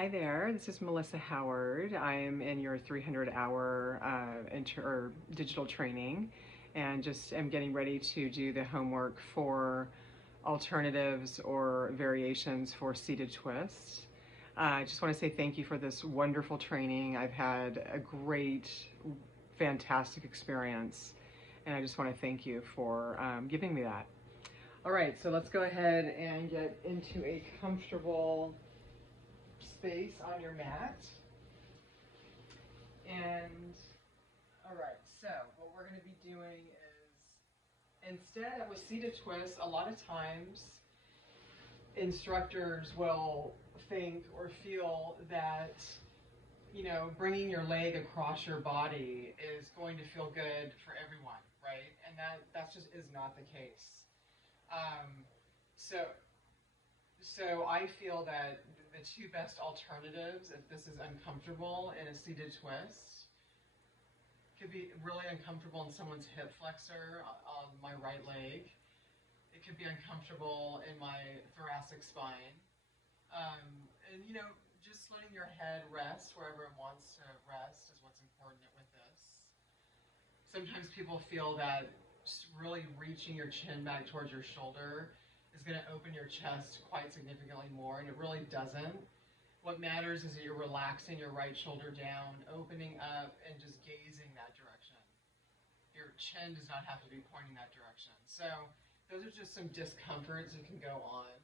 Hi there, this is Melissa Howard. I'm in your 300-hour digital training and just am getting ready to do the homework for alternatives or variations for seated twists. I just want to say thank you for this wonderful training. I've had a great, fantastic experience, and I just want to thank you for giving me that. All right, so let's go ahead and get into a comfortable space on your mat. And all right, so what we're going to be doing is, instead with seated twists, a lot of times instructors will think or feel that, you know, bringing your leg across your body is going to feel good for everyone, right? And that just is not the case. So I feel that the two best alternatives, if this is uncomfortable in a seated twist, could be really uncomfortable in someone's hip flexor on my right leg. It could be uncomfortable in my thoracic spine. And you know, just letting your head rest wherever it wants to rest is what's important with this. Sometimes people feel that really reaching your chin back towards your shoulder is going to open your chest quite significantly more, and it really doesn't. What matters is that you're relaxing your right shoulder down, opening up, and just gazing that direction. Your chin does not have to be pointing that direction. So those are just some discomforts that can go on.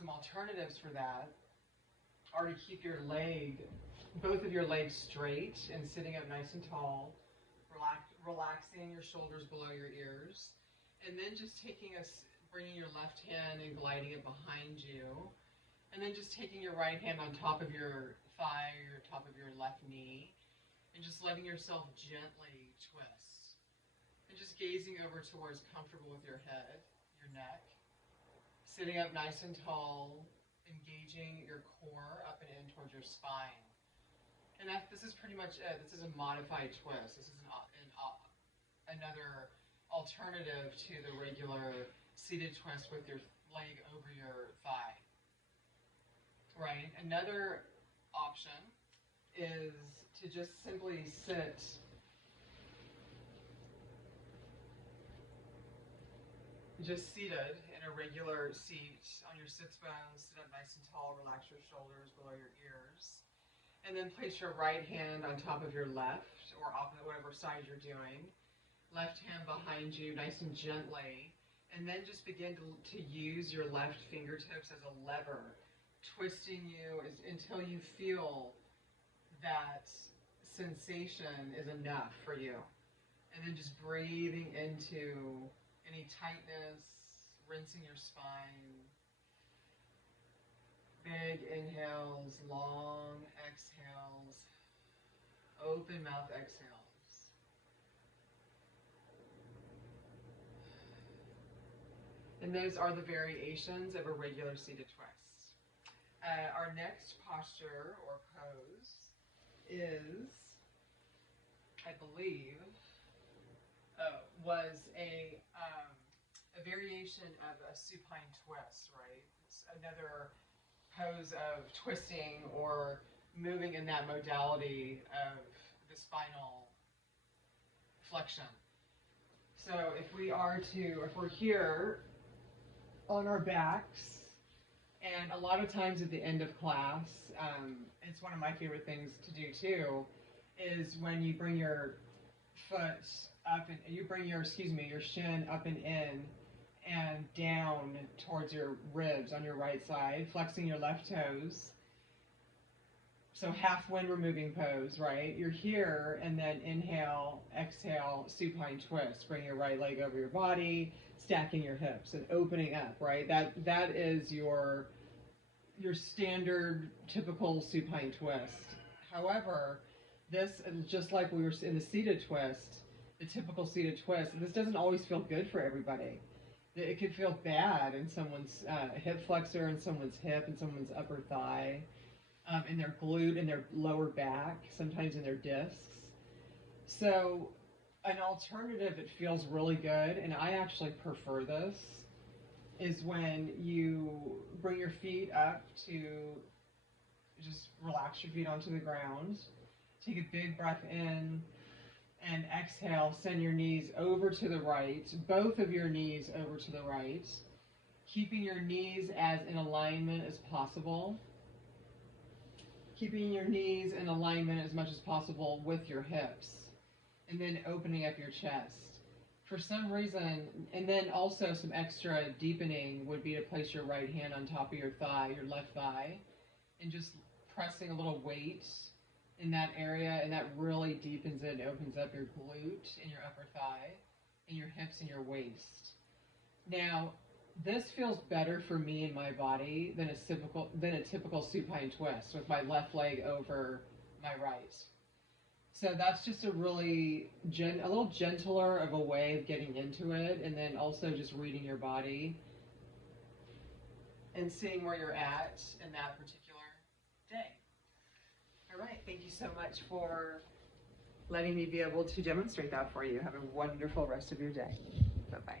Some alternatives for that are to keep your both of your legs straight and sitting up nice and tall, relaxing your shoulders below your ears, and then just bringing your left hand and gliding it behind you, and then just taking your right hand on top of your thigh or top of your left knee, and just letting yourself gently twist, and just gazing over to where it's comfortable with your head, your neck, sitting up nice and tall, engaging your core up and in towards your spine. And this is pretty much it. This is a modified twist. This is another alternative to the regular seated twist with your leg over your thigh. Right? Another option is to just simply sit seated in a regular seat on your sits bones. Sit up nice and tall, relax your shoulders below your ears, and then place your right hand on top of your left, or opposite, whatever side you're doing. Left hand behind you, nice and gently, and then just begin to use your left fingertips as a lever, twisting you until you feel that sensation is enough for you. And then just breathing into any tightness, rinsing your spine. Big inhales, long exhales, open mouth exhales. And those are the variations of a regular seated twist. Our next posture or pose is, I believe, was a variation of a supine twist, right? It's another pose of twisting or moving in that modality of the spinal flexion. So if we're here on our backs, and a lot of times at the end of class, it's one of my favorite things to do too, is when you bring your foot up and you bring your shin up and in and down towards your ribs on your right side, flexing your left toes. So half wind removing pose, right? You're here, and then inhale, exhale, supine twist. Bring your right leg over your body, stacking your hips and opening up, right? That is your standard, typical supine twist. However, this is just like we were in the seated twist, the typical seated twist. This doesn't always feel good for everybody. It could feel bad in someone's hip flexor, in someone's hip, in someone's upper thigh, in their glute, in their lower back, sometimes in their discs. So an alternative that feels really good, and I actually prefer this, is when you bring your feet up to Just relax your feet onto the ground. Take a big breath in and exhale. Send your knees over to the right, both of your knees over to the right, keeping your knees as in alignment as possible. Keeping your knees in alignment as much as possible with your hips, and then opening up your chest. For some reason, and then also some extra deepening would be to place your right hand on top of your thigh, your left thigh, and just pressing a little weight in that area, and that really deepens it and opens up your glute and your upper thigh and your hips and your waist. Now, this feels better for me in my body than a typical supine twist with my left leg over my right. So that's just a really a little gentler of a way of getting into it, and then also just reading your body and seeing where you're at in that particular day. All right, thank you so much for letting me be able to demonstrate that for you. Have a wonderful rest of your day. Bye-bye.